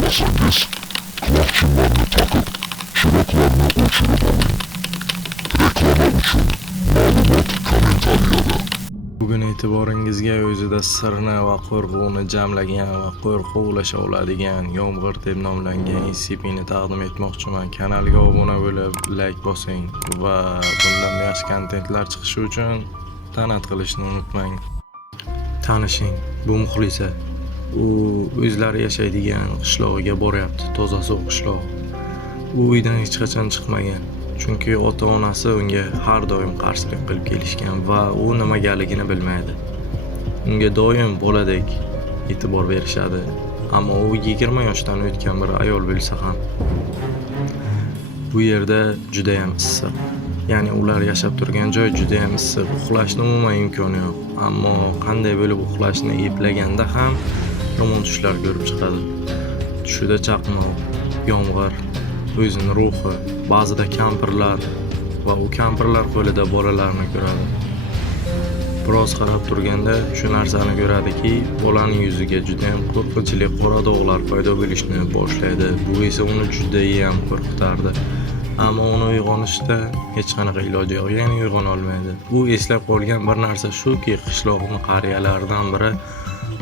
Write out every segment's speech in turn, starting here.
alışmasangiz, quloqchinlarni taqib, chiroqlarni o'chirib oling. Reklama uchun ma'lumot kommentariyada. Bugun e'tiboringizga o'zida sirni va qo'rquvni jamlagan va qo'rquvlasha oladigan Yomg'ir deb nomlangan SCP'ni taqdim etmoqchiman. Kanalga obuna bo'lib, like bosing va bundan yaxshi kontentlar chiqishi uchun donat qilishni unutmang. Tanishing, bu Muxlisa. U o'zlari yashaydigan qishlog'iga boryapti, Tozasuv qishlog'i. U uydan hech qachon chiqmagan. Chunki ota-onasi unga har doim qarshilik qilib kelishgan va u nimagaligini bilmaydi. Unga doim boladek e'tibor berishadi, ammo u 20 yoshdan o'tgan bir ayol bo'lsa ham. Bu yerda juda ham issiq. Ya'ni ular yashab turgan joy juda ham issiq. Uxlashning umuman imkoni yo'q. Ammo qanday bo'lib uxlashni eplaganda ham yomon tushlar ko'rib chiqadi. Tushida chaqmoq, yomg'ir, o'zining ruhi, ba'zida kampirlar va u kampirlar qo'lida bolalarni ko'radi. Biroz qarab turganda shu narsani ko'radiki, bolaning yuziga juda ham qo'rqinchli qora dog'lar paydo bo'lishni boshlaydi. Bu esa uni juda ham qo'rqitardi. Ammo uni uyg'onishda hech qanaqa iloji yo'q, ya'ni uyg'ona olmaydi. U eslab qolgan bir narsa shuki, qishloqning qariyalaridan biri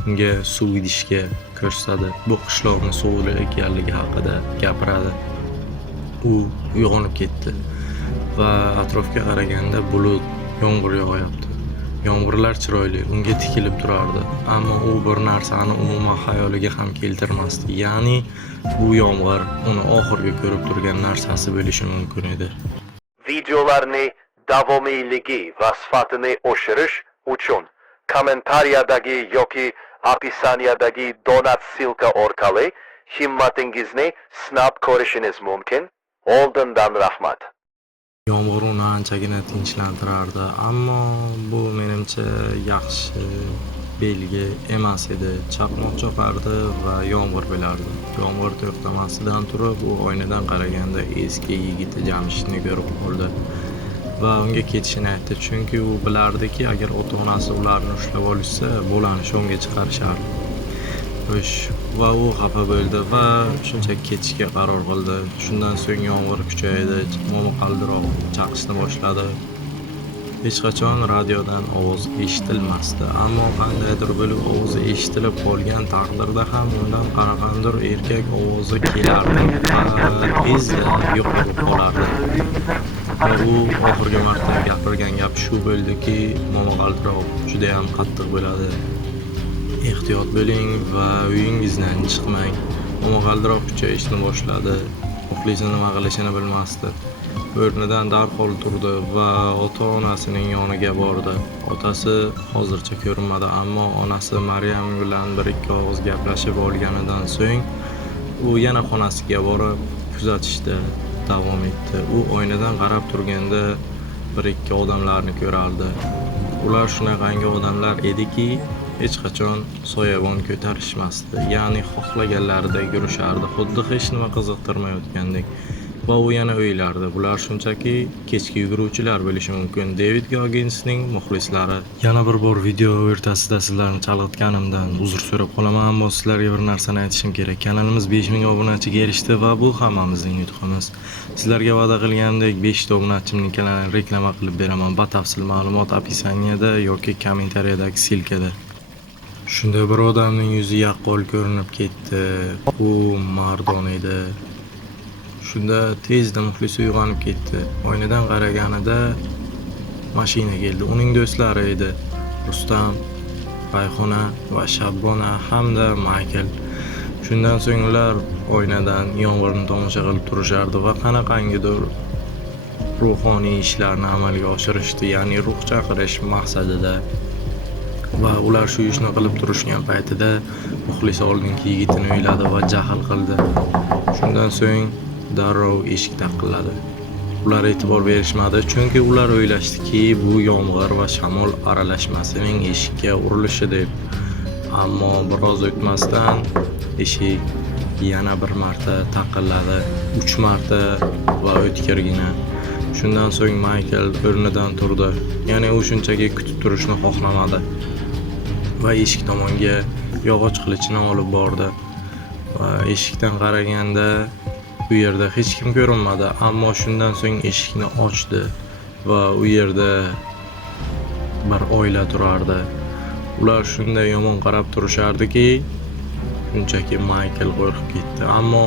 unga suv idishga ko'rsatadi. Bu qishloqning suvli ekanligi haqida gapiradi. U uyg'onib ketdi va atrofga qaraganda bulut, yomg'ir yog'yapti. Yomg'irlar chiroyli, unga tikilib turardi, ammo u bir narsani umuman xayoliga ham keltirmasdi. Ya'ni bu yomg'ir uni oxirgi ko'rib turgan narsasi bo'lishi mumkin edi. Videolarni davomiyligi va sifatini oshirish uchun kommentariyadagi yoki opisaniyadagi donat silka orqali himmatingizni sinab ko'rishingiz mumkin. Oldindan rahmat. Yomg'ir uni anchagina tinchlantirardi, ammo bu menimcha yaxshi belgi emas edi. Chaqmoq chaqardi va yomg'ir bo'lardi. Yomg'ir to'xtamasidan turib, u oynadan qaraganda eski yigiti Jamshidni ko'rib qoldi va unga ketishini aytdi, chunki u bilardiki, agar ota-onasi ularni ushlab olishsa, bolani shomga chiqarishardi. Va u xafa bo'ldi va shunchaki ketishga qaror qildi. Shundan so'ng yomg'ir kuchaydi, momaqaldiroq chaqishni boshladi. Hech qachon radiodan ovoz eshitilmasdi, ammo qandaydir bo'lib ovozi eshitilib qolgan taqdirda ham undan qanaqandir erkak ovozi kelardi va tezda yo'q bo'lib qolardi. Va u oxirgi marta gapirgan gap shu bo'ldiki, momaqaldiroq juda ham qattiq bo'ladi. Ehtiyot bo'ling va uyingizdan chiqmang. Momaqaldiroq kuchayishni boshladi. Muxlisa nima qilishini bilmasdi. O'rnidan darhol turdi va ota-onasining yoniga bordi. Otasi hozircha ko'rinmadi, ammo onasi Maryam bilan bir-ikki og'iz gaplashib olganidan so'ng u yana xonasiga borib kuzatishda davom etdi. U oynadan qarab turganda bir-ikki odamlarni ko'rardi. Ular shunaqangi odamlar ediki, hech qachon soyabon ko'tarishmasdi. Ya'ni xohlaganlarida yurishardi, xuddi hech nima qiziqtirmayotgandek. Va u yana o'ylardi, bular shunchaki kechki yuguruvchilar bo'lishi mumkin. David Gogginsning muxlislari. Yana bir bor video o'rtasida sizlarni chalg'itganimdan uzr so'rab qolaman, ammo sizlarga bir narsani aytishim kerak. Kanalimiz 5000 obunachiga erishdi va bu hammamizning yutuqimiz. Sizlarga va'da qilgandek 5 ta obunachimning kanalini reklama qilib beraman. Batafsil ma'lumot opisaniyada yoki kommentariyadagi silkada. Shunda bir odamning yuzi yaqqol ko'rinib ketdi. U mardon edi. Shunda tezda Muxlisa uyg'onib ketdi. Oynadan qaraganida mashina keldi. Uning do'stlari edi. Rustam, Rayhona va Shabbona hamda Michael. Shundan so'ng ular oynadan yomg'irni tomosha qilib turishardi va qanaqangidir ruhoniy ishlarni amalga oshirishdi, ya'ni ruh chaqirish maqsadida. Va ular shu ishni qilib turishgan paytida Muxlisa oldingi yigitini o'yladi va jahl qildi. Shundan so'ng darrov eshik taqilladi. Ular e'tibor berishmadi, chunki ular o'ylashdiki, bu yomg'ir va shamol aralashmasining eshikka urilishi deb. Ammo biroz o'tmasdan eshik yana bir marta taqilladi, 3 marta va o'tkirgina. Shundan so'ng Michael o'rnidan turdi. Ya'ni u shunchaki kutib turishni xohlamadi va eshik tomonga yog'och qilichini olib bordi. va eshikdan qaraganda u yerda hech kim ko'rinmadi, ammo shundan so'ng eshikni ochdi va u yerda bir oila turardi. Ular shunday yomon qarab turishardiki, shunchaki Michael qo'rqib ketdi. Ammo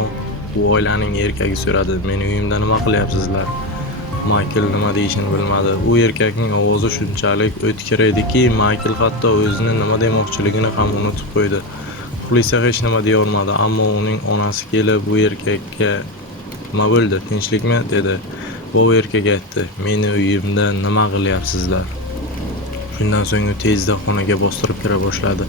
bu oilaning erkagi so'radi, "Meni uyimda nima qilyapsizlar?" Michael nima deyishini bilmadi. U erkakning ovozi shunchalik o'tkir ediki, Michael hatto o'zini nima demoqchiligini ham unutib qo'ydi. Muxlisa hech nima deya olmadi, ammo uning onasi kelib u erkakka "Nima bo'ldi? Tinchlikmi?" dedi. Va u erkak aytdi, "Meni uyimda nima qilyapsizlar?" Shundan so'ng u tezda xonaga bostirib kira boshladi.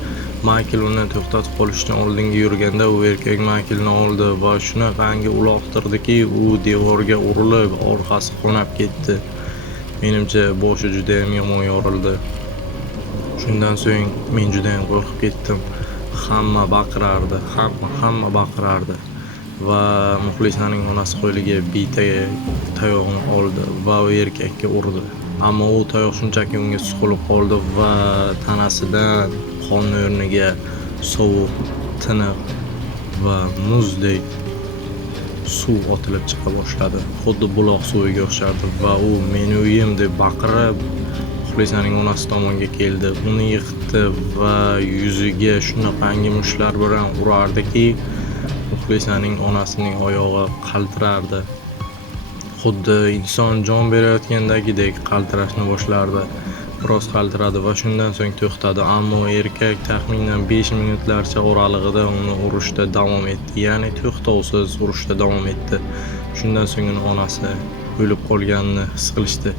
Michael uni to'xtatib qolishdan oldinga yurganda u erkak Michaelni oldi va shunaqangi uloqtirdiki, u devorga urilib, orqasi qonab ketdi. Menimcha boshi juda ham yomon yorildi. Shundan so'ng men juda ham qo'rqib ketdim. Hamma baqirardi, hamma baqirardi va Muxlisaning onasi qo'liga bitta tayoqni oldi va u erkakka urdi. Ammo u tayoq shunchaki unga suqilib qoldi va tanasidan qon o'rniga sovuq, tiniq va muzdek suv otilib chiqa boshladi. Xuddi buloq suviga o'xshardi va u "Meni uyim" deb baqirib Muxlisaning onasi tomonga keldi. Uni yiqitdi va yuziga shunaqangi mushlar bilan urardiki, Muxlisaning onasining oyog'i qaltirardi. Xuddi inson jon berayotgandagidek qaltirashni boshlardi. Biroz qaltiradi va shundan so'ng to'xtadi, ammo erkak taxminan 5 minutlarcha oralig'ida uni urishda davom etdi. Ya'ni to'xtovsiz urishda davom etdi. Shundan so'ng uning onasi o'lib qolganini his qilishdi.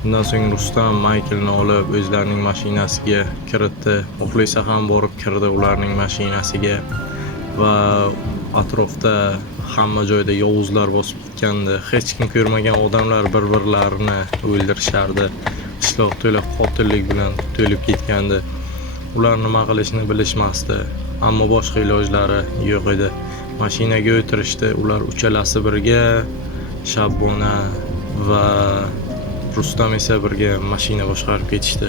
Shundan so'ng Rustam Michaelni olib o'zlarining mashinasiga kiritdi. Muxlisa ham borib kirdi ularning mashinasiga va atrofda hamma joyda yovuzlar bosib ketgandi. Hech kim ko'rmagan odamlar bir-birlarini o'ldirishardi. Qishloq to'la qotillik bilan to'lib ketgandi. Ular nima qilishni bilishmasdi, ammo boshqa ilojlari yo'q edi. Mashinaga o'tirishdi. Ular uchalasi birga, Shabbona va Rustam esa birga mashina boshqarib ketishdi.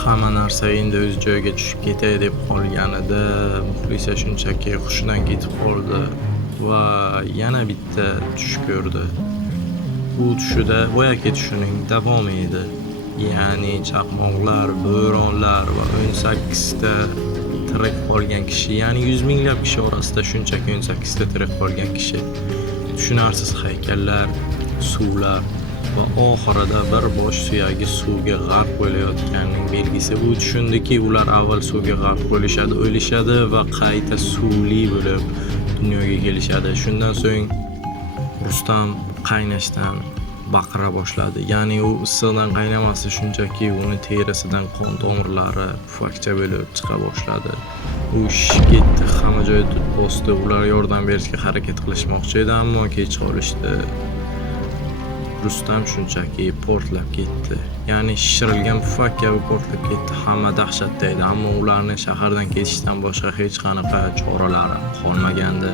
Hamma narsa endi o'z joyiga tushib ketay deb qolganida, Muxlisa shunchaki hushidan ketib qoldi va yana bitta tush ko'rdi. Bu tushida boyagi tushining davomi edi. Ya'ni chaqmoqlar, bo'ronlar va 18 ta tirik qolgan kishi, ya'ni 100 minglab kishi orasida shunchaki 18 ta tirik qolgan kishi. Tushunarsiz haykallar, suvlar va oxirida bir bosh suyagi suvga g'arq bo'layotganining belgisi. U tushundiki, ular avval suvga g'arq bo'lishadi, o'lishadi va qayta suvli bo'lib dunyoga kelishadi. Shundan so'ng Rustam qaynashdan baqira boshladi. Ya'ni u issiqdan qaynamasi, shunchaki uni terisidan qon tomirlari pufakcha bo'lib chiqa boshladi. U shishib ketdi, hamma joyi tut bosdi. Ular yordam berishga harakat qilishmoqchi edi, ammo kech qolishdi. Rustam shunchaki portlab ketdi. Ya'ni shishirilgan pufak kabi portlab ketdi. Hamma dahshatda edi, ammo ularning shahardan ketishdan boshqa hech qanaqa choralari qolmagandi.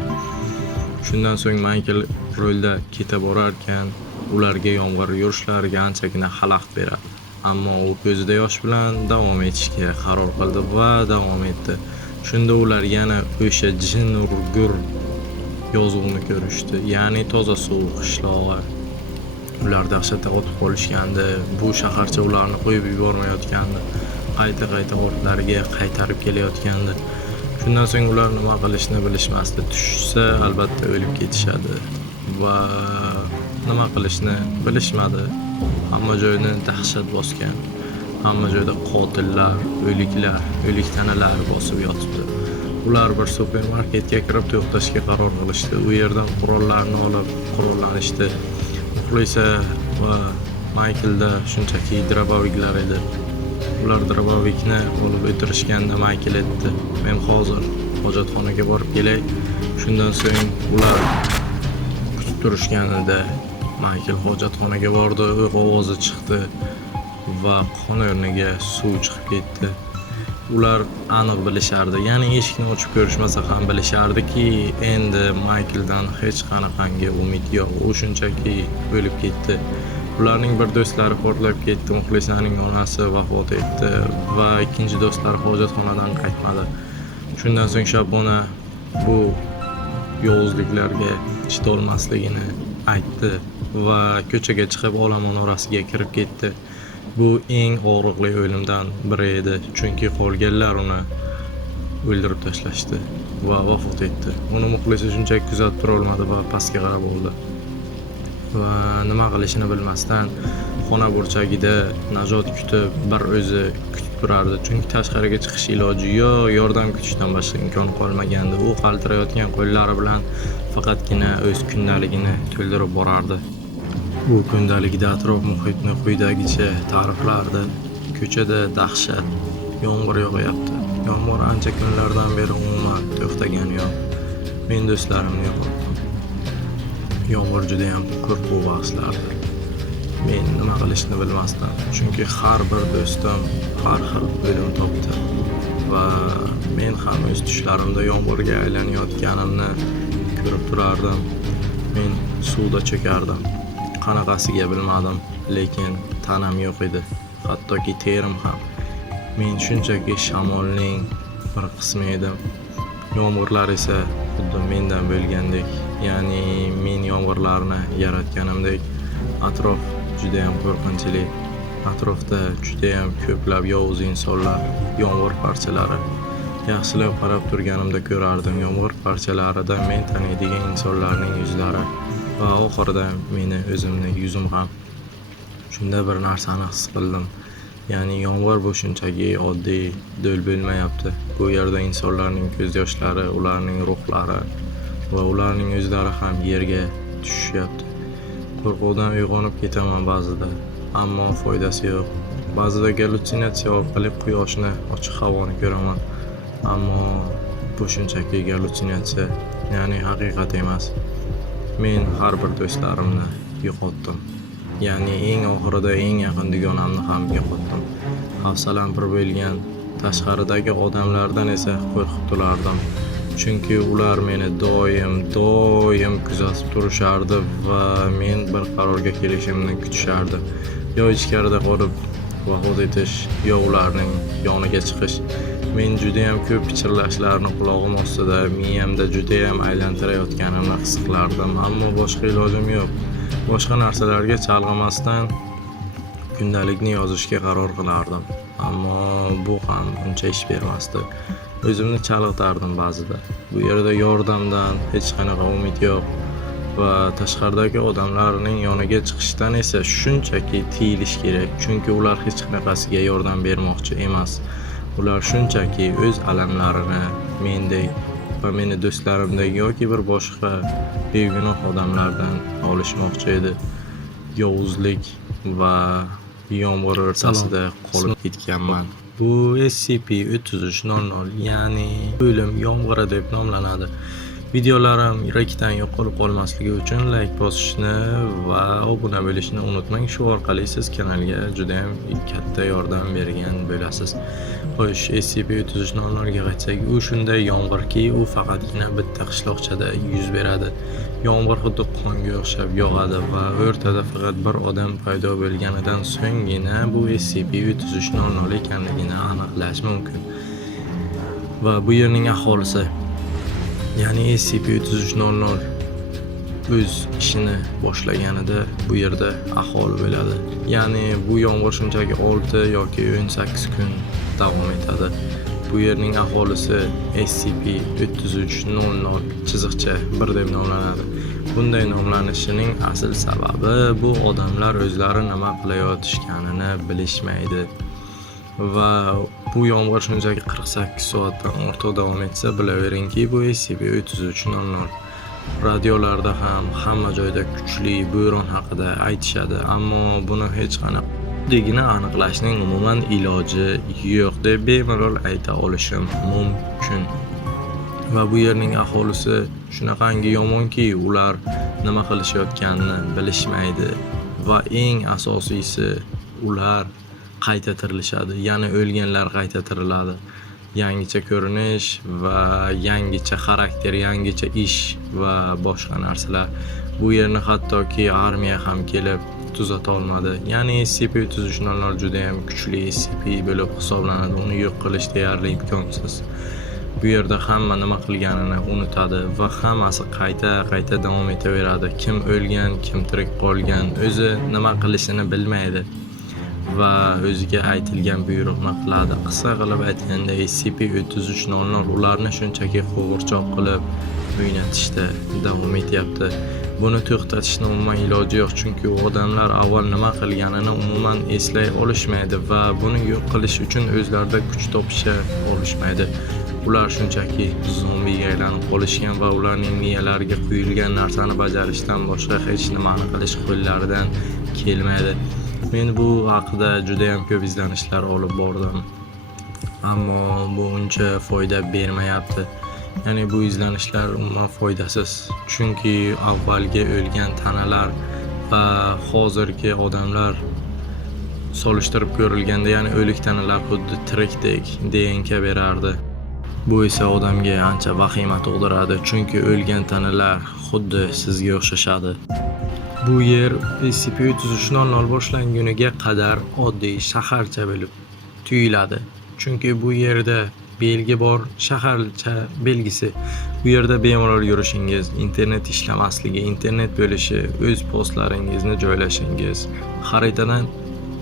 Shundan so'ng Michael yo'lda keta borarkan, ularga yomg'ir yurishlariga anchagina xalaqit beradi. Ammo u ko'zida yosh bilan davom etishga qaror qildi va davom etdi. Shunda ular yana o'sha jin urgur yozuvni ko'rishdi. Ya'ni toza suv qishlog'i. Ular dahshatda qotib qolishgandi. Bu shaharcha ularni qo'yib yubormayotgandi. Qayta ortlariga qaytarib kelayotgandi. Shundan so'ng ular nima qilishni bilishmasdi. Tushsa albatta o'lib ketishadi va nima qilishni bilishmadi. Hamma joyni dahshat bosgan. Hamma joyda qotillar, o'liklar, o'lik tanalar bosib yotibdi. Ular bir supermarketga kirib to'xtashga qaror qilishdi. U yerdan qurollarni olib qurollanishdi. Muxlisa va Michaelda shunchaki draboviklar edi. Ular drabovikni olib o'tirishganda Michael aytdi, "Men hozir hojatxonaga borib kelay." Shundan so'ng ular kutib turishganida Michael hojatxonaga bordi, o'q ovozi chiqdi va qon o'rniga suv chiqib ketdi. Ular aniq bilishardi, ya'ni eshikni ochib ko'rishmasa ham bilishardiki, endi Michaeldan hech qanaqangi umid yo'q. U shunchaki o'lib ketdi. Ularning bir do'stlari portlab ketdi, Muxlisaning onasi vafot etdi va ikkinchi do'stlari hojatxonadan qaytmadi. Shundan so'ng Shabbona bu yovuzliklarga chidolmasligini aytdi va ko'chaga chiqib olomon orasiga kirib ketdi. Bu eng og'riqli o'limdan biri edi, chunki qolganlar uni o'ldirib tashlashdi va vafot etdi. Uni muxlisi shunchaki kuzatib tura olmadi va pastga qarab oldi va nima qilishini bilmasdan xona burchagida najot kutib, bir o'zi kutib turardi, chunki tashqariga chiqish iloji yo'q, yordam kutishdan boshqa imkon qolmagandi. U qaltirayotgan qo'llari bilan faqatgina o'z kundaligini to'ldirib borardi. U kundaligida atrof muhitni quyidagicha ta'riflardi. Ko'chada dahshat, yomg'ir yog'yapti. Yomg'ir ancha kunlardan beri umuman to'xtagani yo'q. Men do'stlarimni yo'qotdim. Yomg'ir juda ham qo'rquv bag'ishlardi. Men nima qilishni bilmasdim, chunki har bir do'stim har xil o'lim topdi va men ham o'z tushlarimda yomg'irga aylanayotganimni ko'rib turardim. Men suvda cho'kardim. Qanaqasiga bilmadim, lekin tanam yo'q edi, hattoki terim ham. Men shunchaki shamolning bir qismi edim. Yomg'irlar esa xuddi mendan bo'lgandek, ya'ni men yomg'irlarni yaratganimdek. Atrof juda ham qo'rqinchli. Atrofda juda ham ko'plab yovuz insonlar, yomg'ir parchalari. Yaxshilab qarab turganimda ko'rardim yomg'ir parchalarida men taniydigan insonlarning yuzlari va oxirida meni o'zimning yuzim ham. Shunda bir narsani his qildim. Ya'ni yomg'ir bu shunchaki oddiy do'l bo'lmayapti. Bu yerda insonlarning ko'z yoshlari, ularning ruhlari va ularning o'zlari ham yerga tushishyapti. Qo'rquvdan uyg'onib ketaman ba'zida, ammo foydasi yo'q. Ba'zida gallyutsinatsiya orqali quyoshni, ochiq havoni ko'raman, ammo bu shunchaki gallyutsinatsiya, ya'ni haqiqat emas. Men har bir do'stlarimni yo'qotdim. Ya'ni eng oxirida eng yaqin dugonamni ham yo'qotdim. Hafsalam bir bo'lgan tashqaridagi odamlardan esa qo'rqib turardim. Chunki ular meni doim kuzatib turishardi va men bir qarorga kelishimni kutishardi. Yo ichkarida qolib vafot etish, yo ularning yoniga chiqish. Men juda ham ko'p pichirlashlarni quloqim ostida, miyamda juda ham aylantirayotganimni his qilardim, ammo boshqa ilojim yo'q. Boshqa narsalarga chalg'imasdan kundalikni yozishga qaror qilardim, ammo bu ham uncha ish bermasdi. O'zimni chalg'itardim ba'zida. Bu yerda yordamdan hech qanaqa umid yo'q va tashqaridagi odamlarning yoniga chiqishdan esa shunchaki tiyilish kerak, chunki ular hech qanaqasiga yordam bermoqchi emas. Ular shunchaki o'z alamlarini mendek va meni do'stlarimdek yoki bir boshqa begunoh odamlardan olishmoqchi edi. Yovuzlik va yomg'ir o'rtasida qolib ketganman. Bu SCP-3300, ya'ni o'lim yomg'iri deb nomlanadi. Videolarim yurakdan yo'qolib qolmasligi uchun like bosishni va obuna bo'lishni unutmang. Shu orqali siz kanalga juda ham katta yordam bergan bo'lasiz. Xo'sh, SCP-3300 ga qaytsak, u shunday yomg'irki, u faqatgina bitta qishloqchada yuz beradi. Yomg'ir xuddi qonga o'xshab yog'adi va o'rtada faqat bir odam paydo bo'lganidan so'nggina bu SCP-3300 ekanligini aniqlash mumkin. Va bu yerning aholisi, ya'ni SCP-3300 o'z ishini boshlaganida bu yerda aholi bo'ladi. Ya'ni bu yomg'ir shunchaki 6 yoki 18 kun davom etadi. Bu yerning aholisi SCP-3300-1 deb nomlanadi. Bunday nomlanishining asl sababi bu odamlar o'zlari nima qilayotganini bilishmaydi. Va bu yomg'ir shunchaki 48 soatdan ortiq davom etsa, bilaveringki, bu SCP-3300. Radiolarda ham hamma joyda kuchli bo'ron haqida aytishadi, ammo buni hech qanaqaligini aniqlashning umuman iloji yo'q deb bemalol ayta olishim mumkin. Va bu yerning aholisi shunaqangi yomonki, ular nima qilishayotganini bilishmaydi va eng asosiysi, ular qayta tirilishadi, ya'ni o'lganlar qayta tiriladi. Yangicha ko'rinish va yangicha xarakter, yangicha ish va boshqa narsalar. Bu yerni hattoki armiya ham kelib tuzata olmadi. Ya'ni SCP-3300 juda ham kuchli SCP bo'lib hisoblanadi. Uni yo'q qilish deyarli imkonsiz. Bu yerda hamma nima qilganini unutadi va hammasi qayta davom etaveradi. Kim o'lgan, kim tirik qolgan, o'zi nima qilishini bilmaydi va o'ziga aytilgan buyruqni qiladi. Qisqa qilib aytganda SCP-3300 ularni shunchaki qo'g'irchoq qilib o'ynatishda davom etyapti. Buni to'xtatishning umuman iloji yo'q, chunki odamlar avval nima qilganini umuman eslay olishmaydi va buni yo'q qilish uchun o'zlarida kuch topisha olishmaydi. Ular shunchaki zombiga aylanib qolishgan va ularning miyalariga quyilgan narsani bajarishdan boshqa hech nimani qilish qo'llaridan kelmaydi. Men bu haqida juda ham ko'p izlanishlar olib bordim, ammo bu uncha foyda bermayapti. Ya'ni bu izlanishlar umuman foydasiz, chunki avvalgi o'lgan tanalar va hozirgi odamlar solishtirib ko'rilganda, ya'ni o'lik tanalar xuddi tirikdek DNK berardi. Bu esa odamga ancha vahima tug'diradi, chunki o'lgan tanalar xuddi sizga o'xshashadi. Bu yer SCP-3300 boshlanguniga qadar oddiy shaharcha bo'lib tuyuladi. Chunki bu yerda belgi bor, shaharcha belgisi. Bu yerda bemalol yurishingiz, internet ishlamasligi, internet bo'lishi, o'z postlaringizni joylashingiz, xaritadan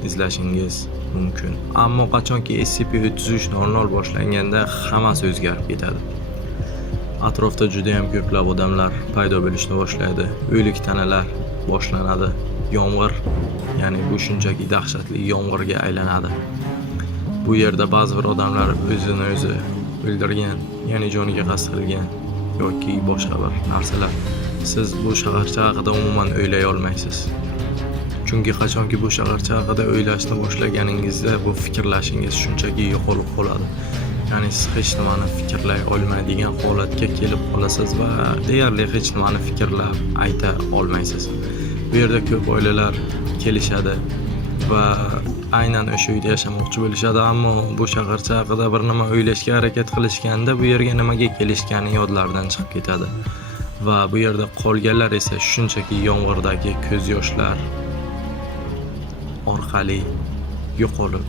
izlashingiz mumkin. Ammo qachonki SCP-3300 boshlanganda hammasi o'zgarib ketadi. Atrofda juda ham ko'plab odamlar paydo bo'lishni boshlaydi. O'lik tanalar boshlanadi. Yomg'ir, ya'ni bu shunchaki dahshatli yomg'irga aylanadi. Bu yerda ba'zi bir odamlar o'zini o'zi o'ldirgan, ya'ni joniga qasd qilgan yoki boshqa bir narsalar. Siz bu shaharcha haqida umuman o'ylay olmaysiz. Chunki qachonki bu shaharcha haqida o'ylashni boshlaganingizda bu fikrlashingiz shunchaki yo'qolib qoladi. Ya'ni siz hech nimani fikrlay olmaydigan holatga kelib qolasiz va deyarli hech nimani fikrlab ayta olmaysiz. Bu yerda ko'p oilalar kelishadi va aynan o'sha uyda yashamoqchi bo'lishadi, ammo bu shaharcha haqida bir nima o'ylashga harakat qilishganda bu yerga nimaga kelishgani yodlaridan chiqib ketadi. Va bu yerda qolganlar esa shunchaki yomg'irdagi ko'z yoshlar orqali yo'qolib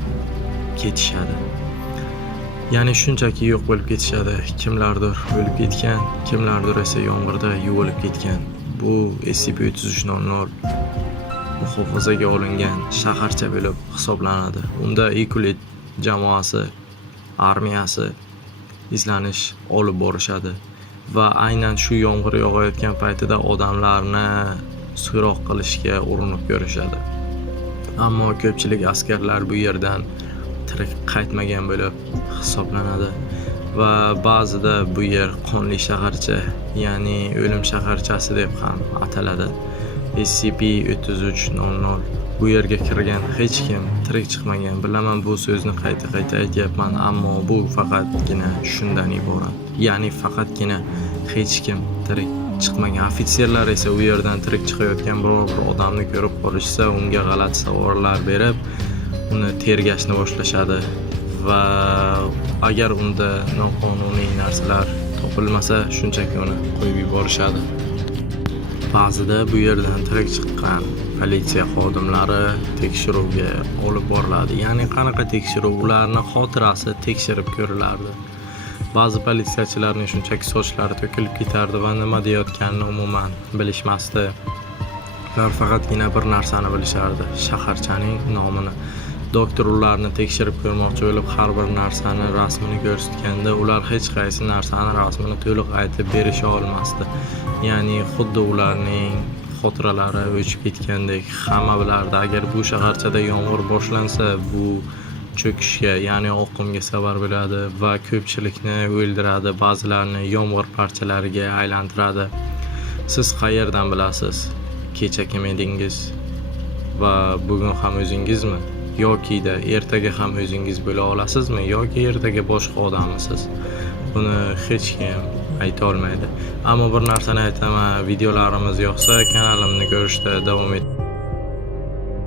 ketishadi. Ya'ni shunchaki yo'q bo'lib ketishadi. Kimlardir o'lib ketgan, kimlardir esa yomg'irda yuvilib ketgan. Bu SCP-3300 muhofazaga olingan shaharcha bo'lib hisoblanadi. Unda Euclid jamoasi, armiyasi izlanish olib borishadi va aynan shu yomg'ir yog'ayotgan paytida odamlarni so'roq qilishga urinib ko'rishadi. Ammo ko'pchilik askarlar bu yerdan tirik qaytmagan bo'lib hisoblanadi va ba'zida bu yer qonli shaharcha, ya'ni o'lim shaharchasi deb ham ataladi. SCP-3300 bu yerga kirgan hech kim tirik chiqmagan. Bilaman, bu so'zni qayta aytyapman, ammo bu faqatgina shundan iborat. Ya'ni faqatgina hech kim tirik chiqmagan. Ofitserlar esa u yerdan tirik chiqayotgan biror bir odamni ko'rib qolishsa, unga g'alati savollar berib, uni tergashni boshlashadi va agar unda noqonuniy narsalar topilmasa, shunchaki uni qo'yib yuborishadi. Ba'zida bu yerdan tirik chiqqan politsiya xodimlari tekshiruvga olib boriladi. Ya'ni qanaqa tekshiruv? Ularni xotirasi tekshirib ko'rilardi. Ba'zi politsiyachilarning shunchaki sochlari to'kilib ketardi va nima deyotganini umuman bilishmasdi. Ular faqatgina bir narsani bilishardi: shaharchaning nomini. Doktor ularni tekshirib ko'rmoqchi bo'lib, har bir narsani rasmini ko'rsatganda ular hech qaysi narsani rasmini to'liq aytib berisha olmasdi. Ya'ni xuddi ularning xotiralari o'chib ketgandek. Hamma bilardi, agar bu shaharchada yomg'ir boshlansa, bu cho'kishga, ya'ni oqimga sabab bo'ladi va ko'pchilikni o'ldiradi, ba'zilarini yomg'ir parchalariga aylantiradi. Siz qayerdan bilasiz? Kecha kim edingiz va bugun ham o'zingizmi? Yoki ertaga ham o'zingiz bo'la olasizmi? Yoki ertaga boshqa odammisiz? Buni hech kim ayta olmaydi. Ammo bir narsani aytaman, videolarimiz yoqsa kanalimni ko'rishda davom eting.